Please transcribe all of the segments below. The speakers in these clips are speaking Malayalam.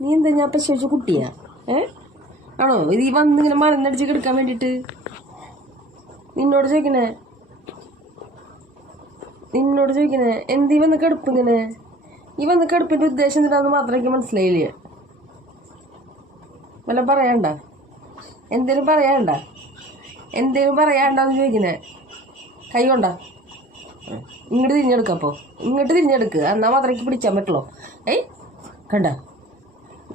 നീ എന്താ ഞാൻ പശു കുട്ടിയാ? ഏ? ആണോ? ഇത് ഈ വന്നിങ്ങനെ മലന്നടിച്ച് കിടക്കാൻ വേണ്ടിയിട്ട് നിന്നോട് ചോദിക്കണേ? നിന്നോട് ചോദിക്കണേ? എന്ത് ഈ വന്ന് കിടപ്പ് ഇങ്ങനെ? ഈ വന്ന് കിടപ്പിന്റെ ഉദ്ദേശം എന്താണെന്ന് മാത്രം എനിക്ക് മനസ്സിലായില്ലേ? വല്ല പറയണ്ട എന്തേലും പറയാണ്ട എന്തേലും പറയാണ്ടെന്ന് ചോദിക്കണേ? കൈ കൊണ്ടാ. ഇങ്ങോട്ട് തിരിഞ്ഞെടുക്കപ്പോ ഇങ്ങോട്ട് തിരിഞ്ഞെടുക്കുക എന്നാ മാത്രമേ പിടിച്ചാൻ പറ്റുള്ളൂ. ഏയ് കണ്ട?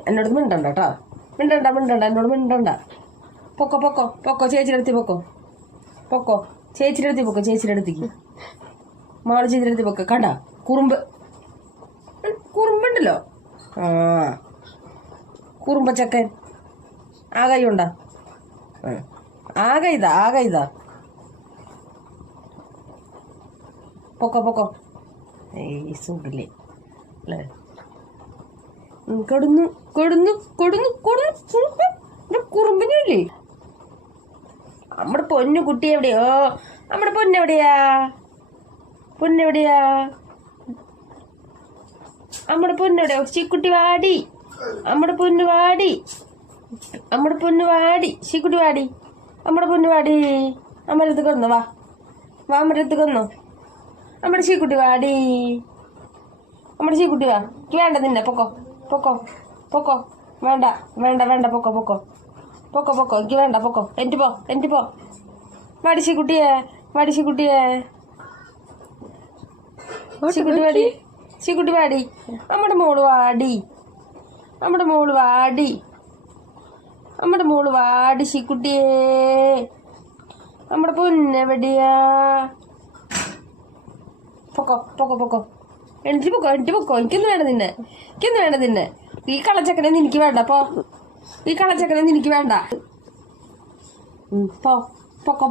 എന്നോട് മിണ്ടണ്ട കേട്ടോ മിണ്ടണ്ട മിണ്ടണ്ട എന്നോട് മിണ്ടണ്ട. പൊക്കോ പൊക്കോ പൊക്കോ ചേച്ചിയുടെ അടുത്ത് പൊക്കോ. പൊക്കോ ചേച്ചിയുടെ അടുത്ത് പൊക്കോ ചേച്ചിയുടെ അടുത്തേക്ക്. മാൾ ചേച്ചിയുടെ അടുത്ത് പൊക്കോ. കണ്ട? കുറുമ്പ്. കുറുമ്പുണ്ടല്ലോ. ആ. കുറുമ്പച്ചക്കൻ ആ കൈ ഉണ്ടാ? ആ കൈ ഇതാ ആ കൈ ഇതാ. പൊക്കോ പൊക്കോ. ഏയ് സുഖില്ലേ? അല്ലേ? കൊടുന്നു കൊടുന്നു കൊടുന്നു കൊടുന്നു കുറുമ്പിനല്ലേ? നമ്മുടെ പൊന്നു കുട്ടി എവിടെയോ? നമ്മുടെ പൊന്നെവിടെയാ പൊന്നെവിടെയാ നമ്മുടെ പൊന്നെവിടെയോ ചീക്കുട്ടി വാടി. നമ്മുടെ പൊന്നു വാടി. നമ്മുടെ പൊന്നു വാടി. ചീക്കുട്ടി വാടി. നമ്മുടെ പൊന്നു വാടി. അമ്മരത്ത് കൊന്നോ വാ. വാ അമ്മരത്ത് കൊന്നോ. നമ്മുടെ ചീക്കുട്ടി വാടി. നമ്മുടെ ചീക്കുട്ടി വാ. വേണ്ട നിന്നെ പൊക്കോ. പൊക്കോ പൊക്കോ. വേണ്ട വേണ്ട വേണ്ട പൊക്കോ പൊക്കോ. പൊക്കോ പൊക്കോ. എനിക്ക് വേണ്ട പൊക്കോ. എന്റെ പോ എന്റെ പോ. വാടി കുട്ടിയെ വാടി കുട്ടിയെ. ശിക്കുട്ടി വാടി. ശിക്കുട്ടി വാടി. നമ്മുടെ മോൾ വാടി. നമ്മുടെ മോൾ വാടി. നമ്മുടെ മോൾ വാടി ശിക്കുട്ടിയേ നമ്മുടെ പൊന്നെവിടെയാ? പൊക്കോ പൊക്കോ പൊക്കോ. എനിക്ക് പൊക്കോ എനിക്ക് പൊക്കോ എനിക്കൊന്നും വേണ്ട നിന്നെ. എനിക്കൊന്നും വേണ്ട നിന്നെ. ഈ കളച്ചക്കനെ എനിക്ക് വേണ്ട പോ. ഈ കളച്ചക്കനെ എനിക്ക് വേണ്ട. പോ. പൊക്കോ